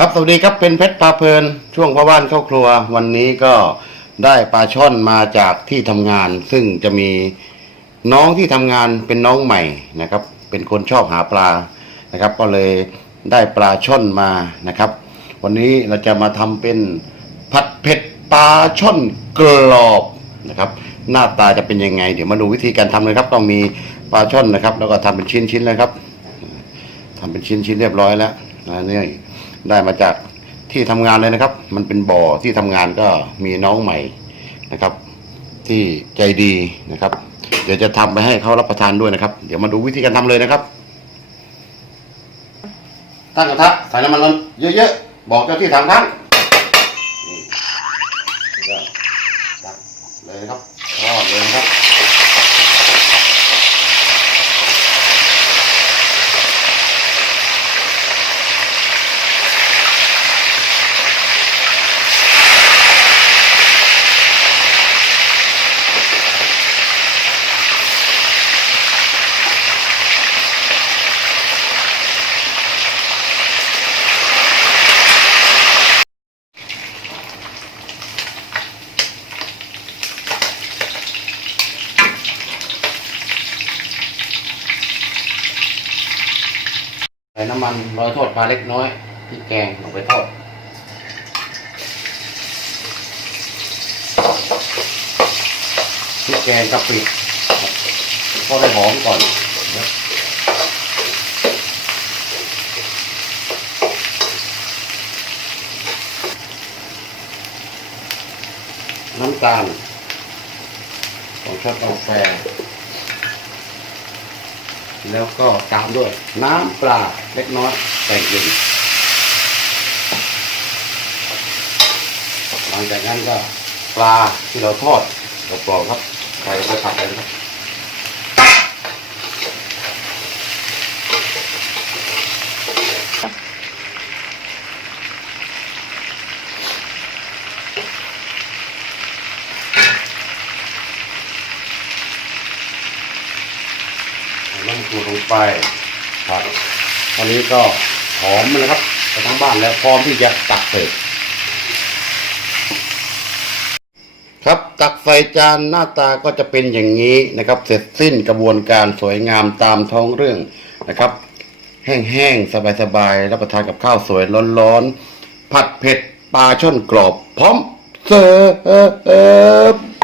ครับสวัสดีครับเป็นเพชรพาเพลินช่วงพ่อบ้านเข้าครัว วันนี้ก็ได้ปลาช่อนมาจากที่ทำงาน ซึ่งจะมีน้องที่ทำงานเป็นน้องใหม่นะครับ เป็นคนชอบหาปลานะครับ ก็เลยได้ปลาช่อนมานะครับ วันนี้เราจะมาทำเป็นผัดเผ็ดปลาช่อนกรอบนะครับ หน้าตาจะเป็นยังไง เดี๋ยวมาดูวิธีการทำเลยครับต้องมีปลาช่อนนะครับ แล้วก็ทำเป็นชิ้นๆเลยครับทำเป็นชิ้นๆเรียบร้อยแล้วนะนี่ ได้มาจากที่ทำงานเลยนะครับ มันเป็นบ่อที่ทำงานก็มีน้องใหม่นะครับ ที่ใจดีนะครับ เดี๋ยวจะทำไปให้เขารับประทานด้วยนะครับ เดี๋ยวมาดูวิธีการทำเลยนะครับ ตั้งกระทะใส่น้ำมันร้อนเยอะๆบอกเจ้าที่ทางทั้งนี่ก็ตักเลยครับทอดเลยครับ ใส่น้ำมันร้อยทอดปลาเล็กน้อยพริกแกงลงไปทอดพริกแกงกะปิครับทอดให้หอมก่อนน้ำตาลของชอบกาแฟ แล้วก็ตามด้วยน้ำปลาเล็กน้อยแต่งกลิ่นหลังจากนั้นก็ปลาที่เราทอดเราปลอกครับใส่ไปผัดเลยครับ น้ำตัวลงไปครับตอนนี้ก็หอมเลยครับไปทั้งบ้านแล้วพร้อมที่จะตักเสร์ฟครับตักใส่จานหน้าตาก็จะเป็นอย่างนี้นะครับ เสร็จสิ้นกระบวนการสวยงามตามท้องเรื่องนะครับ แห้งๆ สบายๆรับประทานกับข้าวสวยร้อนๆ ผัดเผ็ดปลาช่อนกรอบ พร้อมเสิร์ฟ